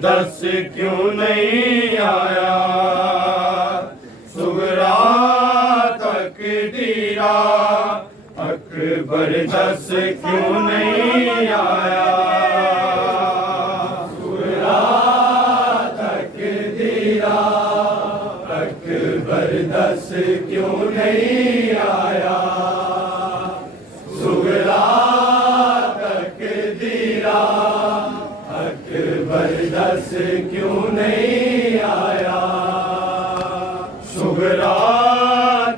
दस क्यों नहीं आया सुगरा तकदीरा अकबर दस क्यों नहीं आया सुगरा तकदीरा अकबर दस क्यों नहीं आया सुगरा तकदीरा अकबर दस क्यों नहीं आया सुगरा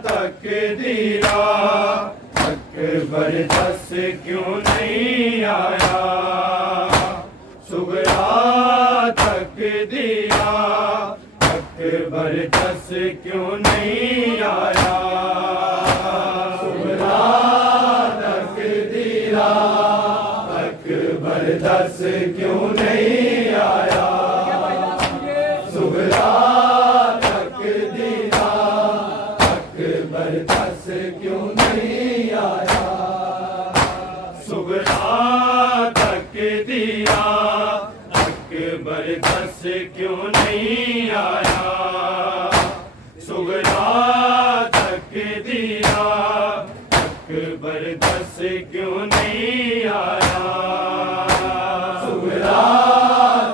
तकदीरा अकबर दस क्यों नहीं आया सुगरा तकदीरा अकबर दस क्यों नहीं आया सुगरा तकदीरा अकबर दस क्यों नहीं आया सुगरा तकदीरा अकबर दस क्यों नहीं आया सुगरा तकदीरा अकबर दस क्यों नहीं आया सुगरा तकदीरा अकबर दस क्यों नहीं आया सुगरा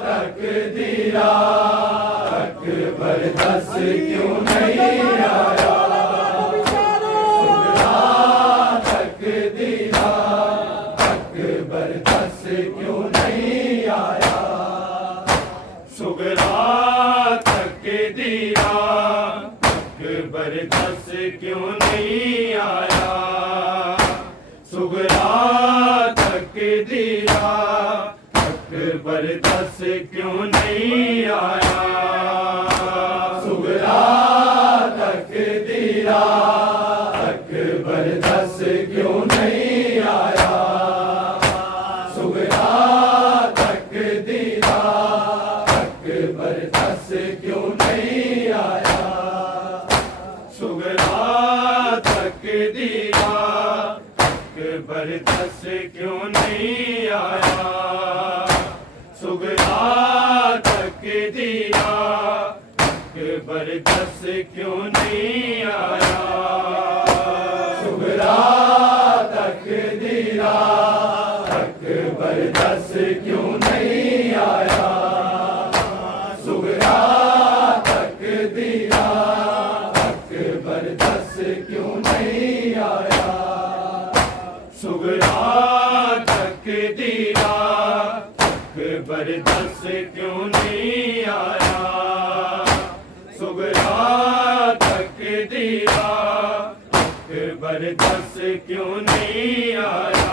तकदीरा अकबर दस क्यों नहीं आया सुगरा तकदीरा अकबर दस क्यों नहीं आया सुगरा तक दीरा अकबर दस क्यों नहीं आया, सुगरा तक दीरा अकबर दस क्यों नहीं आया, सुगरा तक दीरा अकबर दस क्यों नहीं आया, सुगरा तक दीरा अकबर दस क्यों नहीं आया, सुगरा तक दीरा अकबर दस क्यों नहीं आया, सुगरा तक दीरा अकबर दस क्यों नहीं आया, सुगरा तक दीरा अकबर दस क्यों नहीं आया, सुगरा तक दीरा अकबर दस क्यों नहीं आया, सुगरा तक दीरा अकबर दस क्यों नहीं आया, सुगरा तक दीरा अकबर दस क्यों नहीं आया,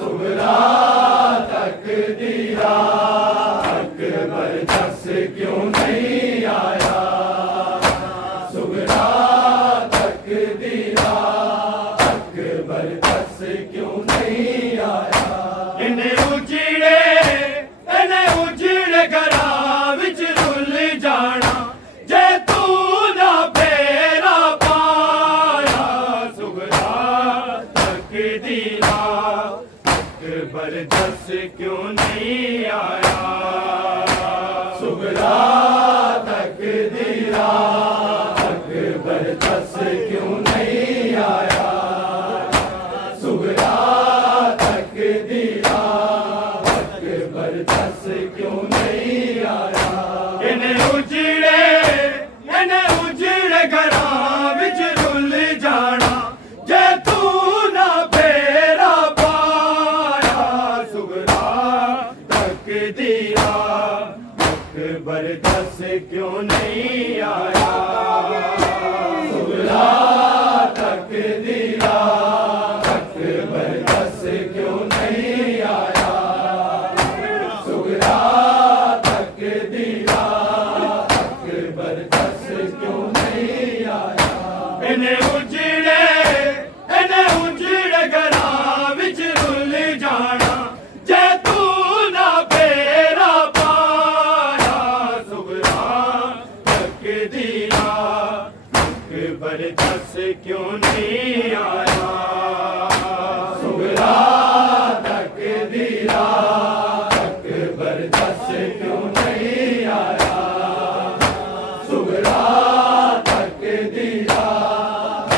सुगरा तक दीरा अकबर दस क्यों नहीं आया, सुगरा तक दीरा अकबर दस क्यों नहीं आया, इन्हें उजड़े घरां विच रुल जाना जे तू ना फेरा पाया, सुगरा तक दीरा अकबर दस क्यों नहीं आया, सुगरा तक दीरा अकबर दस क्यों नहीं आया, सुगरा तक दीरा अकबर दस क्यों नहीं आया, इन्हें उजड़े घरां विच रुल जाना जे तू ना फेरा पाया, सुगरा तक दीरा अकबर दस क्यों नहीं आया, सुगरा तक दीरा अकबर दस क्यों नहीं आया, सुगरा तक दीरा अकबर दस क्यों नहीं आया, इन्हें उजड़े घरां विच रुल जाना जे तू ना फेरा पाया, सुगरा तक दीरा अकबर दस क्यों नहीं आया, सुगरा तक दीरा अकबर दस क्यों नहीं आया, सुगरा तक दीरा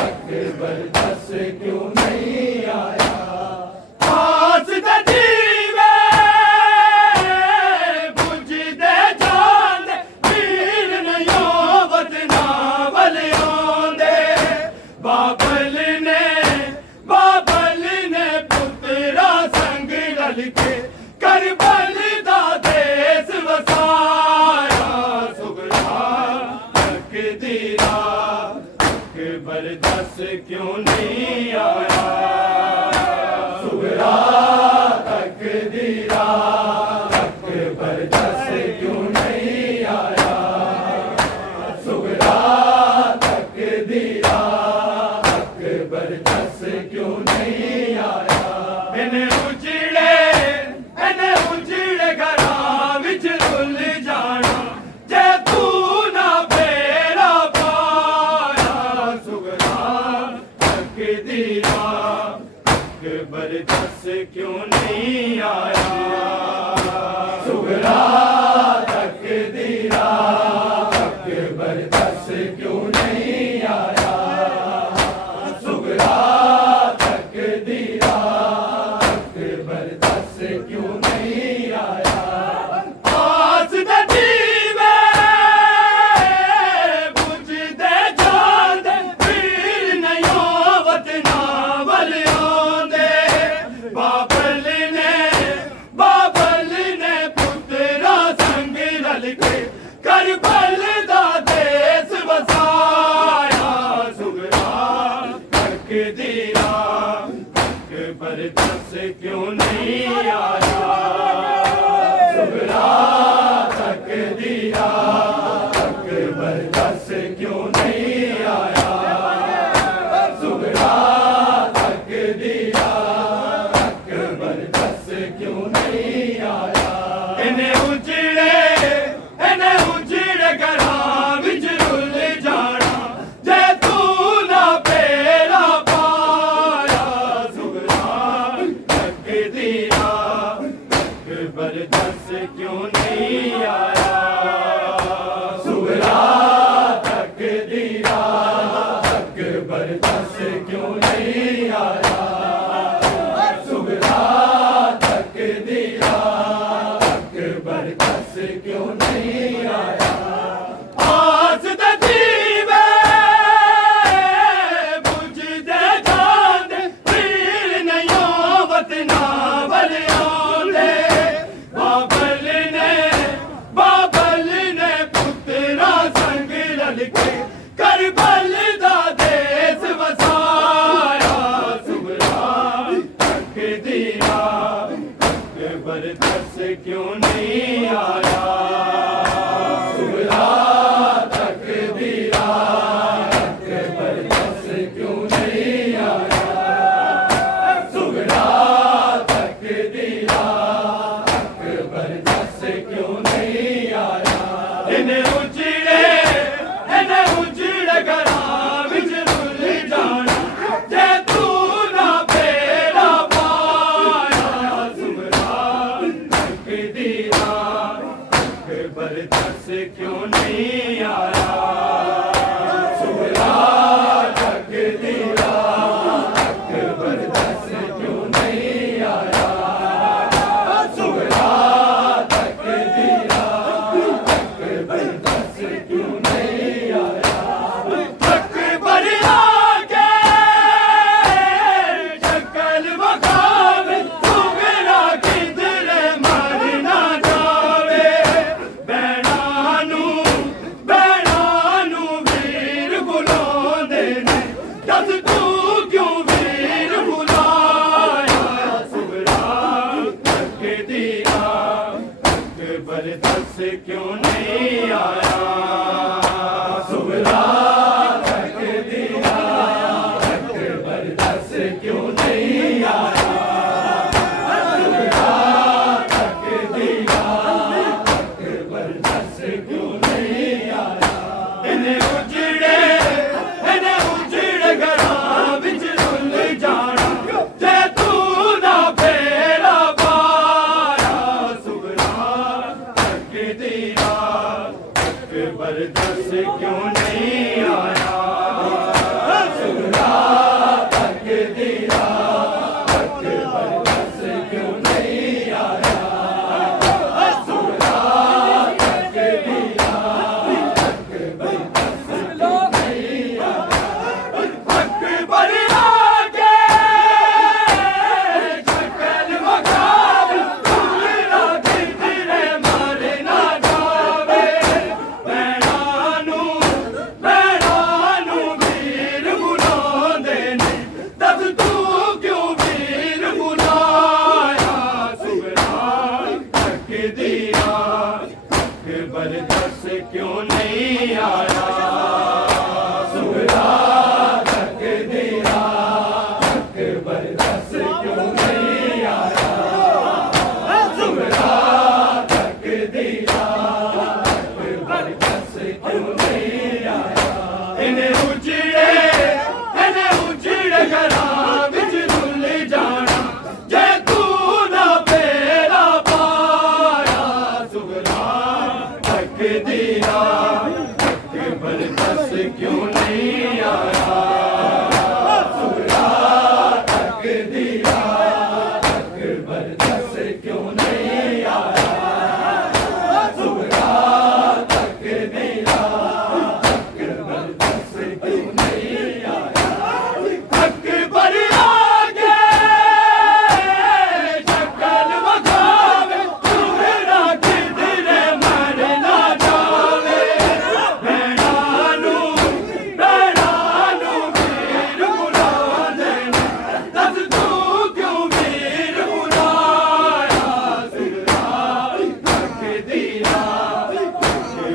अकबर दस क्यों नहीं आया, आस दे दीवे बुझदे जांदे वीर नयो वतना वल आंदे बाबा के करबल दा देस वसाया सुगरा तकदीरा अकबर दस क्यों नहीं आया सुगरा तकदीरा अकबर दस क्यों नहीं आया सुगरा तकदीरा अकबर दस क्यों नहीं आया इन्हें उजड़े घरां विच रुल जाना जे तू ना फेरा पाया सुगरा तकदीरा अकबर दस क्यों नहीं आया सुगरा तकदीरा अकबर दस क्यों नहीं आया सुगरा तकदीरा अकबर दस क्यों नहीं आया आस दा दीवे बुझदे जांदे पीर नहीं वतना वल आंदे बाबल ने पुत्रा संग रल के करबल दा देस वसाया सुगरा तकदीरा अकबर दस क्यों नहीं आया सुगरा तकदीरा अकबर दस क्यों नहीं आया सुगरा तकदीरा अकबर दस क्यों नहीं आया इन्हें उजड़े घरां विच रुल जाना जे तू ना फेरा पाया सुगरा तकदीरा अकबर दस क्यों नहीं आया सुगरा तकदीरा अकबर दस क्यों नहीं आया सुगरा तकदीरा अकबर दस क्यों नहीं आया अकबर आके शक्ल बखावे सुगरा किधरे मर ना जावे बैणानू वीर बुलांदे ने दस तू क्यों वीर बुलाया सुगरा तकदीरा अकबर दस क्यों नहीं आया सुगरा तकदीरा अकबर दस क्यों नहीं आया सुगरा तकदीरा अकबर दस क्यों नहीं आया इन्हें उजड़े घरां विच रुल जाना जे तू ना फेरा पाया सुगरा तकदीरा अकबर दस क्यों नहीं आया सुगरा तकदीरा अकबर दस क्यों नहीं आया सुगरा तकदीरा अकबर दस क्यों नहीं आया अकबर आके शक्ल बखावे सुगरा किधरे मर ना जावे बैणानू वीर बुलांदे ने दस तू क्यों वीर बुलाया सुगरा तकदीरा अकबर दस क्यों नहीं आया सुगरा तकदीरा अकबर दस क्यों नहीं आया सुगरा तकदीरा अकबर दस क्यों नहीं आया इन्हें उजड़े घरां विच रुल जाना जे तू ना फेरा पाया सुगरा तकदीरा अकबर दस क्यों नहीं आया सुगरा तकदीरा अकबर दस क्यों नहीं आया सुगरा तकदीरा अकबर दस क्यों नहीं आया अकबर आके शक्ल बखावे सुगरा किधरे मर ना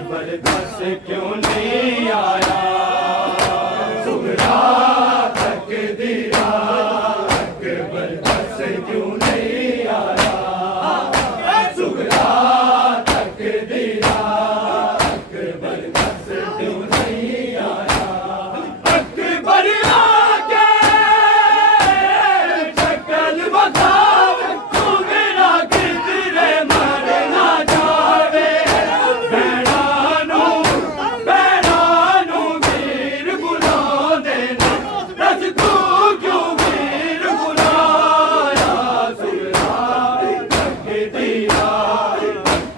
अकबर दस क्यों नहीं आया सुगरा तकदीरा अकबर दस क्यों नहीं आया सुगरा तकदीरा अकबर दस क्यों नहीं आया अकबर आके शक्ल बखावे सुगरा किधरे मर ना जावे बैरानू वीर बुला देना रस तू क्यों वीर बुलाया सुगरा तकदीरा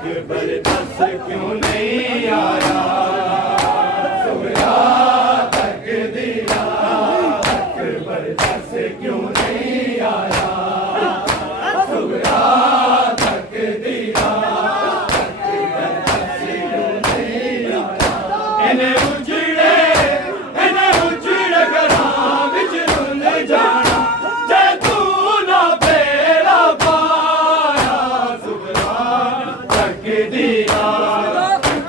अकबर दस क्यों नहीं आया सुगरा तकदीरा अकबर दस क्यों नहीं आया सुगरा तकदीरा अकबर दस क्यों नहीं आया इन्हें उजड़े घरां विच रुल जाना जे तू ना बेड़ा पाया सुगरा तकदीरा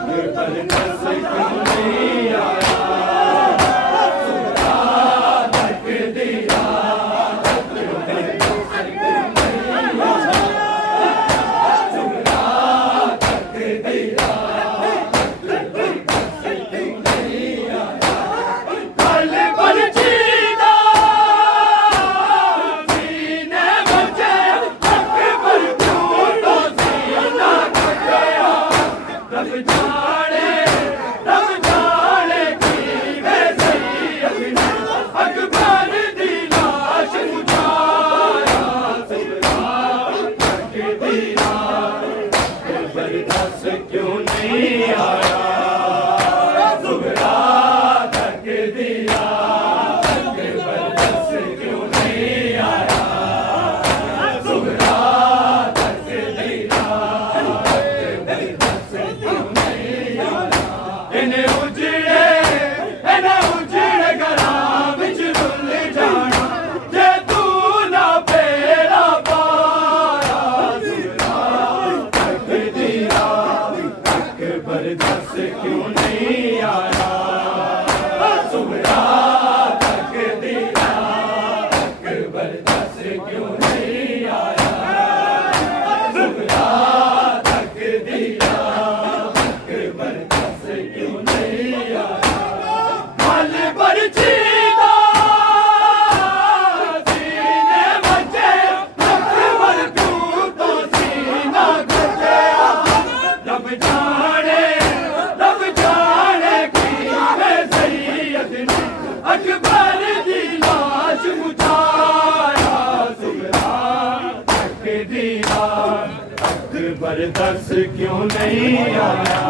अकबर दस क्यों नहीं आया सुगरा तकदीरा अकबर दस क्यों नहीं आया सुगरा तकदीरा अकबर दस क्यों नहीं आया कल पर जीता सीने बचे अकबर क्यों तो सीना कटया रब जाने की वे सैयद ने अकबर दी लाश उठाया सुगरा तकदीरा अकबर दस क्यों नहीं आया सुगरा तकदीरा अकबर दस क्यों नहीं आया सुगरा तकदीरा अकबर दस क्यों नहीं आया इन्हें उजड़े घरां विच रुल जाना जे तू ना बेड़ा पाया सुगरा तकदीरा अकबर दस क्यों नहीं आया सुगरा तकदीरा अकबर दस क्यों नहीं आया सुगरा तकदीरा अकबर दस क्यों नहीं आया मल पर जीता सीने बचे अकबर क्यों तो सीना कटया रब जाने की वे सैयद ने अकबर दी लाश उठाया सुगरा तकदीरा अकबर दस क्यों नहीं आया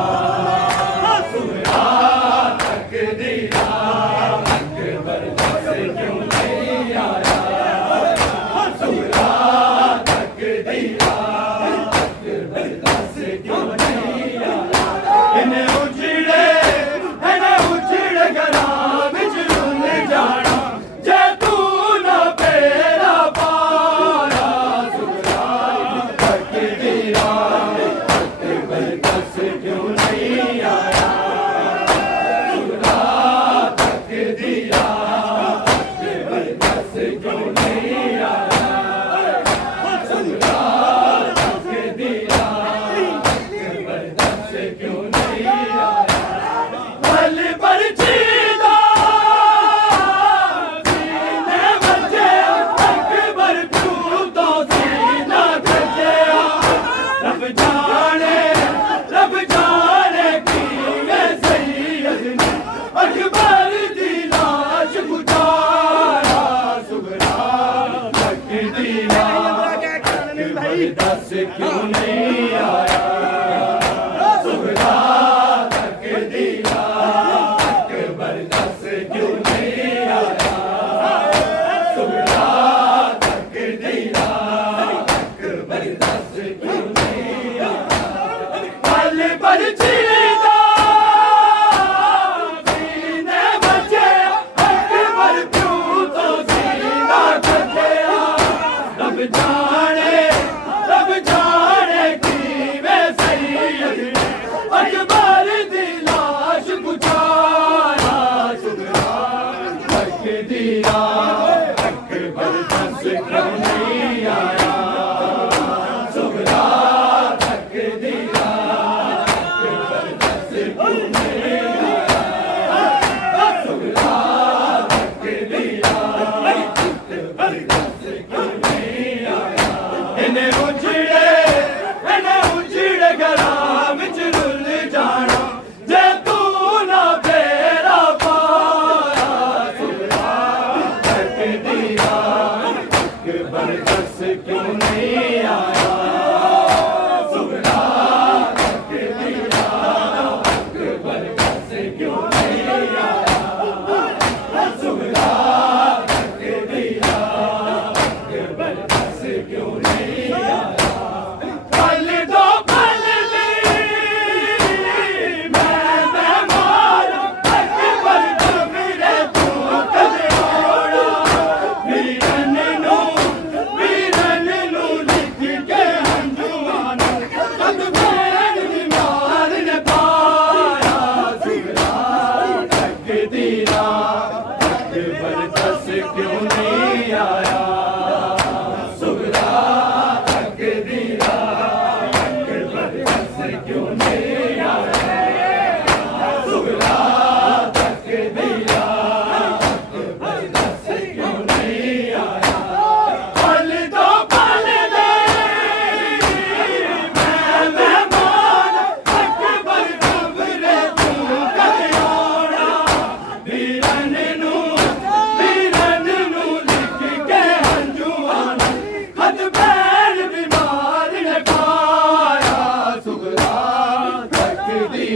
सुगरा तकदीरा अकबर दस क्यों नहीं आया सुगरा तकदीरा अकबर दस क्यों नहीं आया इन्हें उजड़े घरां विच रुल जाना जे तू ना बेड़ा पाया सुगरा तकदीरा अकबर दस क्यों नहीं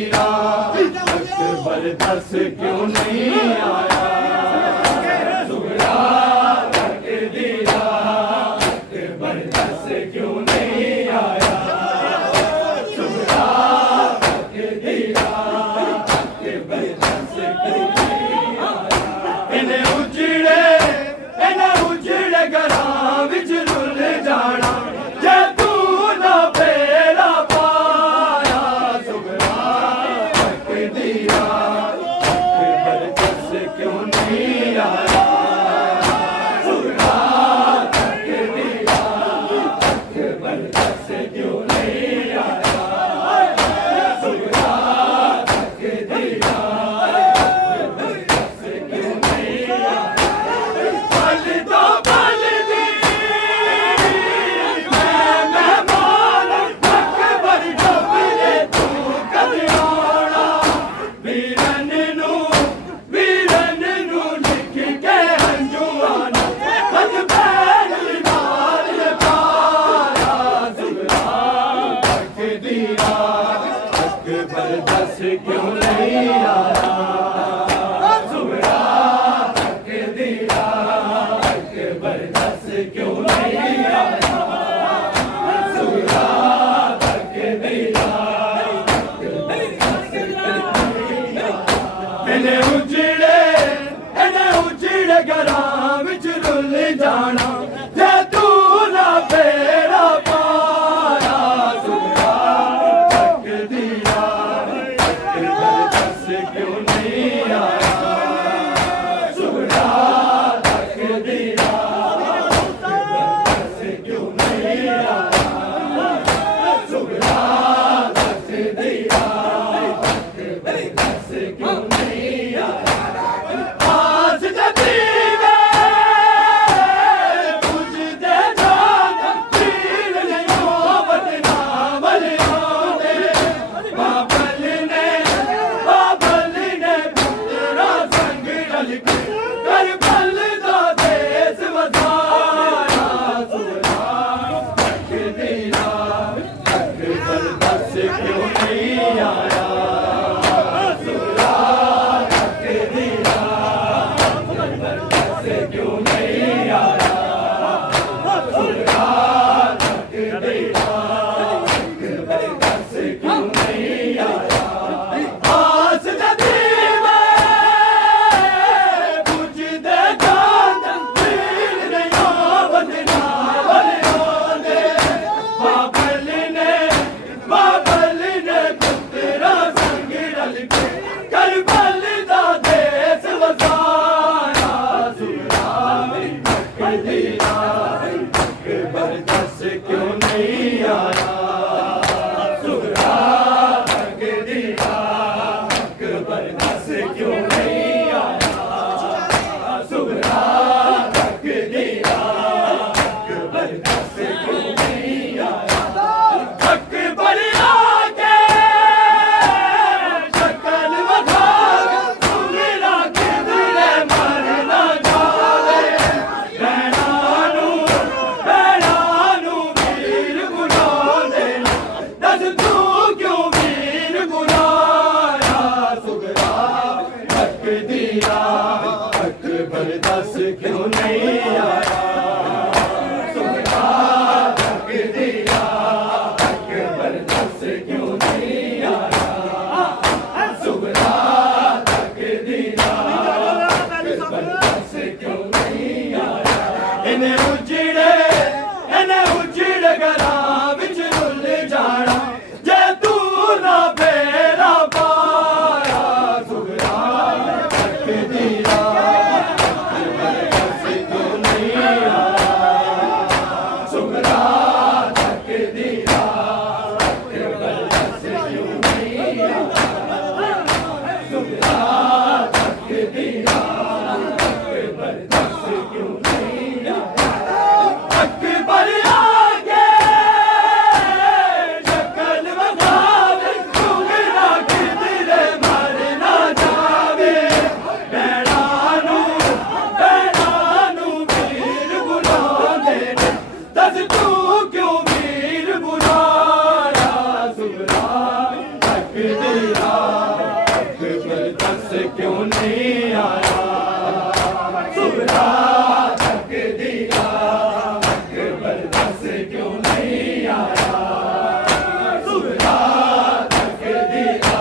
दीरा अकबर दस क्यों नहीं आया सुगरा तक दीरा अकबर दस क्यों नहीं आया सुगरा तक दीरा अकबर दस क्यों नहीं आया इन्हें उजड़े घरां विच रुल जाना जे तू ना फेरा पाया सुगरा तक दीरा अकबर दस क्यों नहीं आया सुगरा तक दीरा अकबर दस क्यों नहीं आया सुगरा तक दीरा अकबर दस क्यों नहीं आया पल दो पल दी मैं मेहमान अकबर डोबरे तू कद आना वीरन नू लिख के हंजुआना कद बैरी नाल पाया सुगरा तक दीरा अकबर दस क्यों नहीं आया सुगरा तक दीरा अकबर दस क्यों नहीं आया सुगरा तक दीरा अकबर दस क्यों नहीं आया इन्हें उजड़े घरां विच रुल जाना जे तू ना फेरा पाया सुगरा तक दीरा अकबर दस क्यों नहीं आया सुगरा तक दीरा अकबर दस क्यों नहीं आया सुगरा तक दीरा अकबर दस क्यों नहीं आया आज जदीवे क्यों नहीं आया सुबरा तक दिया अकबर दस क्यों नहीं आया सुबरा तक दिया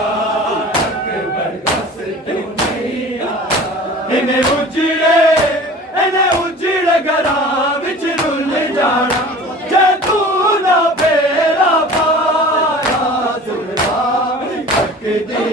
अकबर दस क्यों नहीं आया इन्हें उजड़े घरां विच रुल जाना जे तू ना फेरा पाया सुबरा तक दिया